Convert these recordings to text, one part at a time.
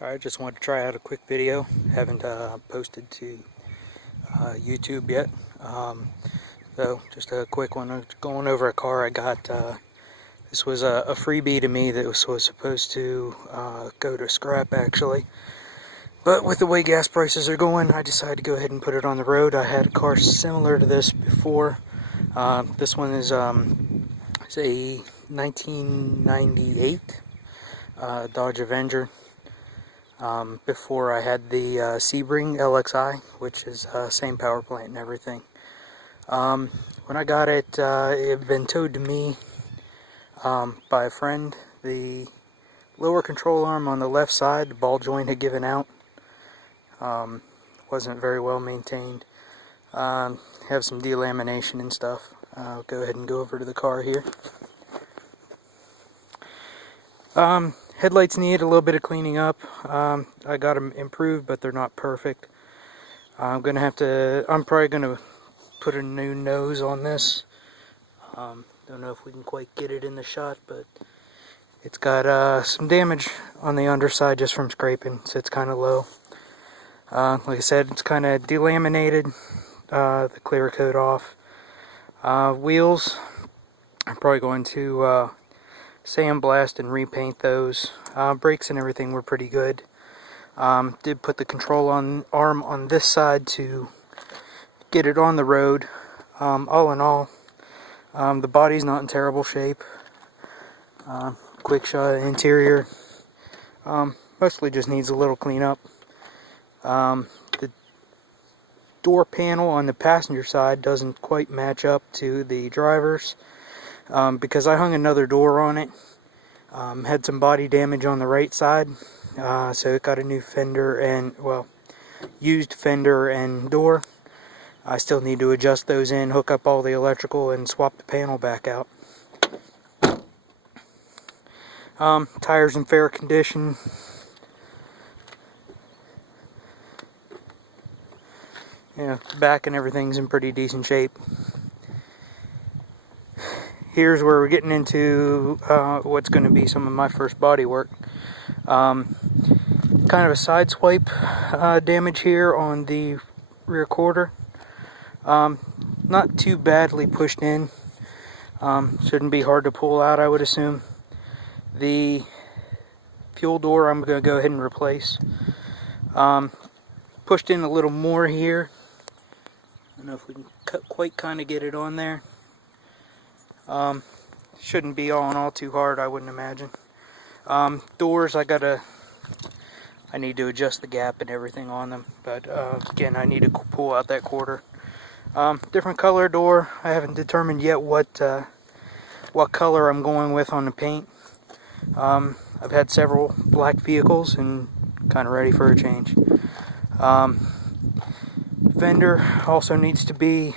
I just wanted to try out a quick video. Haven't posted to YouTube yet. So just a quick one. Going over a car I got. This was a freebie to me that was supposed to go to scrap actually. But with the way gas prices are going, I decided to go ahead and put it on the road. I had a car similar to this before. This one is a 1998 Dodge Avenger. Before I had the Sebring LXI, which is same power plant and everything. When I got it, it had been towed to me by a friend. The lower control arm on the left side, the ball joint had given out. Wasn't very well maintained. Have some delamination and stuff. I'll go ahead and go over to the car here. Headlights need a little bit of cleaning up. I got them improved, but they're not perfect. I'm probably gonna put a new nose on this. Don't know if we can quite get it in the shot, but it's got some damage on the underside just from scraping, so it's kind of low. Like I said, it's kind of delaminated. The clear coat off. Wheels, I'm probably going to sandblast and repaint those. Brakes and everything were pretty good. Did put the control arm on this side to get it on the road. All in all, the body's not in terrible shape. Quick shot interior. Mostly just needs a little cleanup. The door panel on the passenger side doesn't quite match up to the driver's. Because I hung another door on it. Had some body damage on the right side, so it got a new fender and, well, used fender and door. I still need to adjust those in, hook up all the electrical, and swap the panel back out. Tires in fair condition. Yeah, back and everything's in pretty decent shape. Here's where we're getting into what's going to be some of my first body work. Kind of a side swipe damage here on the rear quarter. Not too badly pushed in. Shouldn't be hard to pull out, I would assume. The fuel door I'm going to go ahead and replace. Pushed in a little more here. I don't know if we can quite kind of get it on there. Shouldn't be all in all too hard, I wouldn't imagine. Doors, I need to adjust the gap and everything on them, but again, I need to pull out that quarter. Different color door. I haven't determined yet what color I'm going with on the paint. I've had several black vehicles and kind of ready for a change. Fender also needs to be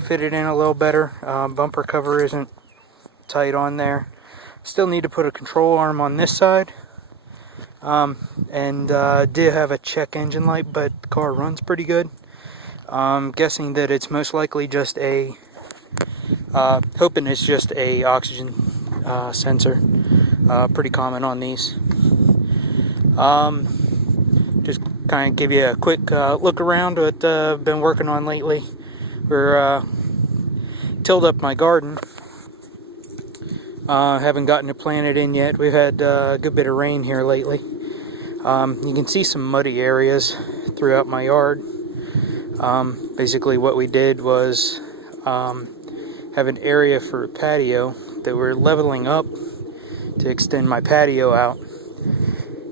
fitted in a little better. Bumper cover isn't tight on there. Still need to put a control arm on this side. And did have a check engine light, but the car runs pretty good. Guessing that it's most likely just a hoping it's just a oxygen sensor. Pretty common on these. Just kind of give you a quick look around what I've been working on lately. We're tilled up my garden. Haven't gotten it planted in yet. We've had a good bit of rain here lately. You can see some muddy areas throughout my yard. Basically what we did was have an area for a patio that we're leveling up to extend my patio out.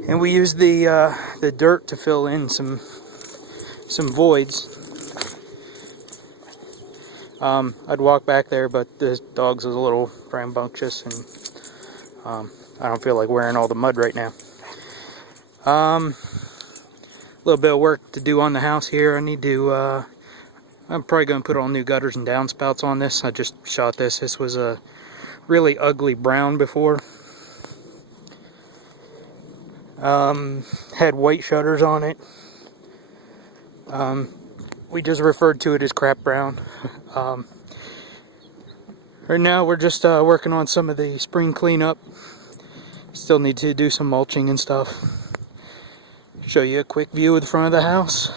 And we used the dirt to fill in some voids. I'd walk back there, but the dog's a little rambunctious, and I don't feel like wearing all the mud right now. A little bit of work to do on the house here. I need to, I'm probably going to put all new gutters and downspouts on this. I just shot this. This was a really ugly brown before. Had white shutters on it. We just referred to it as crap brown. Right now we're just working on some of the spring cleanup. Still need to do some mulching and stuff. Show you a quick view of the front of the house.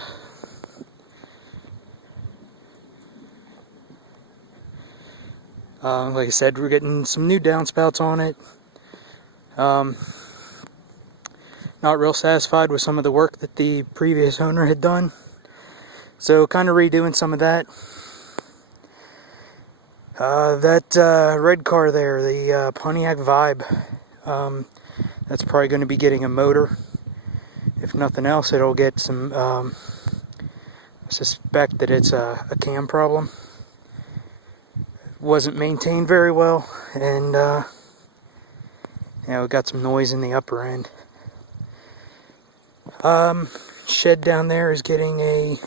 Like I said, we're getting some new downspouts on it. Not real satisfied with some of the work that the previous owner had done, so kind of redoing some of that. That red car there, the Pontiac Vibe, that's probably going to be getting a motor. If nothing else, it'll get some, I suspect that it's a cam problem. Wasn't maintained very well, and we got some noise in the upper end. Shed down there is going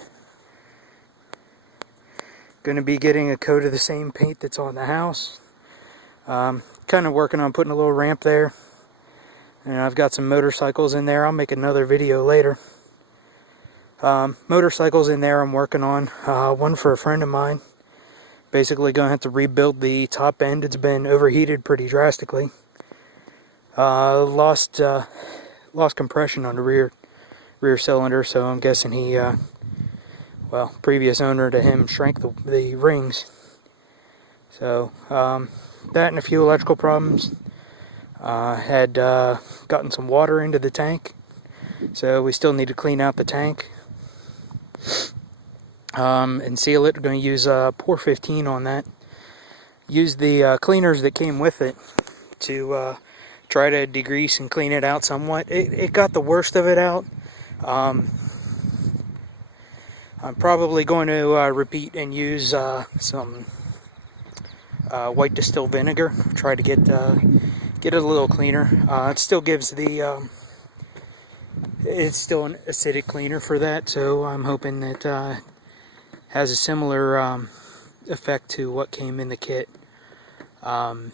to be getting a coat of the same paint that's on the house. Kind of working on putting a little ramp there, and I've got some motorcycles in there. I'll make another video later. Motorcycles in there I'm working on, one for a friend of mine. Basically going to have to rebuild the top end. It's been overheated pretty drastically. Lost compression on the rear cylinder, so I'm guessing he, previous owner to him shrank the rings. So that and a few electrical problems. Had gotten some water into the tank, so we still need to clean out the tank and seal it. We're going to use Pour 15 on that. Use the cleaners that came with it to try to degrease and clean it out somewhat. It got the worst of it out. I'm probably going to repeat and use some white distilled vinegar. Try to get it a little cleaner. It still gives the it's still an acidic cleaner for that, so I'm hoping that has a similar effect to what came in the kit. Trying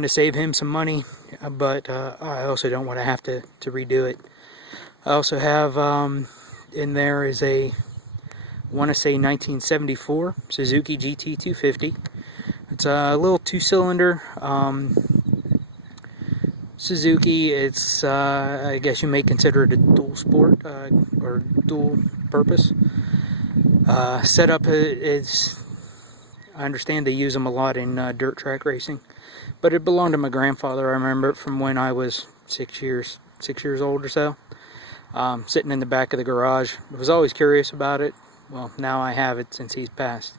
to save him some money, but I also don't want to have to redo it. I also have in there is I want to say 1974 Suzuki GT 250. It's a little two-cylinder Suzuki. It's I guess you may consider it a dual sport or dual purpose. Setup is, I understand they use them a lot in dirt track racing, but it belonged to my grandfather. I remember it from when I was 6 years old or so. Sitting in the back of the garage. I was always curious about it. Well, now I have it since he's passed.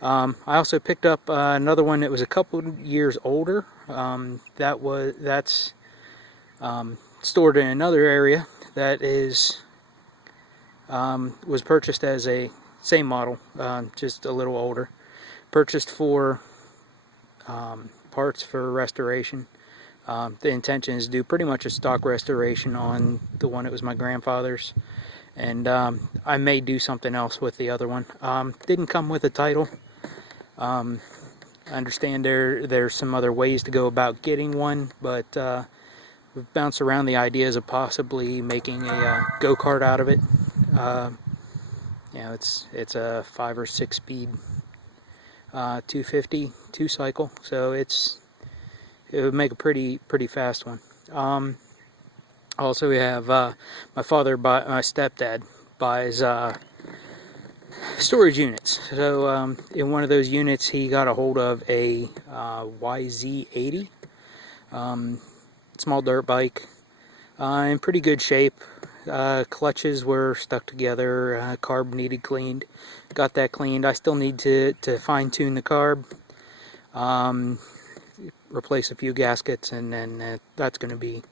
I also picked up another one that was a couple years older. That's stored in another area. That is was purchased as a same model, just a little older. Purchased for parts for restoration. The intention is to do pretty much a stock restoration on the one that was my grandfather's, and I may do something else with the other one. Didn't come with a title. I understand there's some other ways to go about getting one, but we've bounced around the ideas of possibly making a go-kart out of it. It's a 5 or 6 speed 250 2-cycle, so it would make a pretty fast one. Also, we have my stepdad buys storage units. So in one of those units, he got a hold of a YZ80, small dirt bike, in pretty good shape. Clutches were stuck together. Carb needed cleaned. Got that cleaned. I still need to fine tune the carb. Replace a few gaskets, and then that's going to be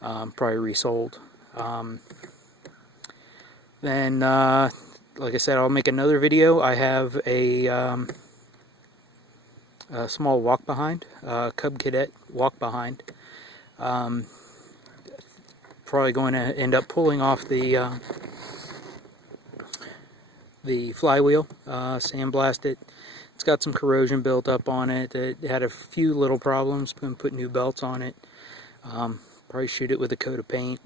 probably resold. Then, like I said, I'll make another video. I have a small walk behind, Cub Cadet walk behind. Probably going to end up pulling off the flywheel, sandblast it. It's got some corrosion built up on it. It had a few little problems. Going to put new belts on it. Probably shoot it with a coat of paint.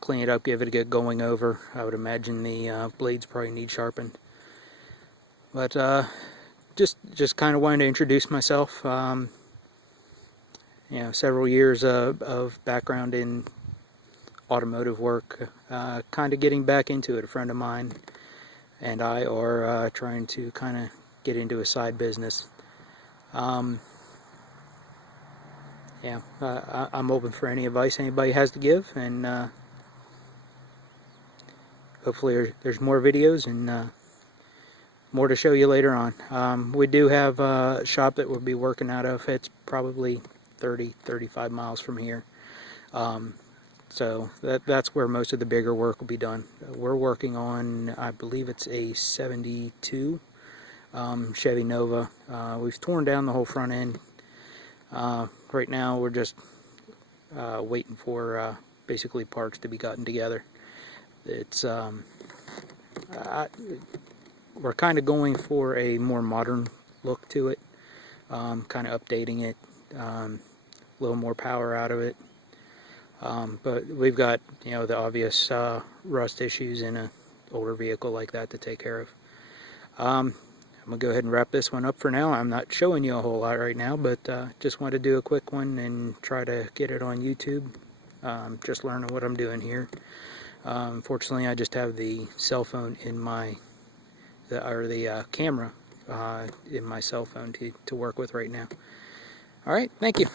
Clean it up, give it a good going over. I would imagine the blades probably need sharpened. But just kind of wanted to introduce myself. you know, several years of background in automotive work, kind of getting back into it. A friend of mine and I are trying to kind of get into a side business. Yeah, I'm open for any advice anybody has to give, and hopefully there's more videos and more to show you later on. We do have a shop that we'll be working out of. It's probably 30-35 miles from here. So that's where most of the bigger work will be done. We're working on, I believe it's a 72 Chevy Nova. We've torn down the whole front end. Right now we're just waiting for basically parts to be gotten together. It's we're kind of going for a more modern look to it, kind of updating it, a little more power out of it. But we've got, you know, the obvious rust issues in an older vehicle like that to take care of. I'm going to go ahead and wrap this one up for now. I'm not showing you a whole lot right now, but just wanted to do a quick one and try to get it on YouTube. Just learning what I'm doing here. Unfortunately, I just have the cell phone in my, the camera in my cell phone to work with right now. Alright, thank you.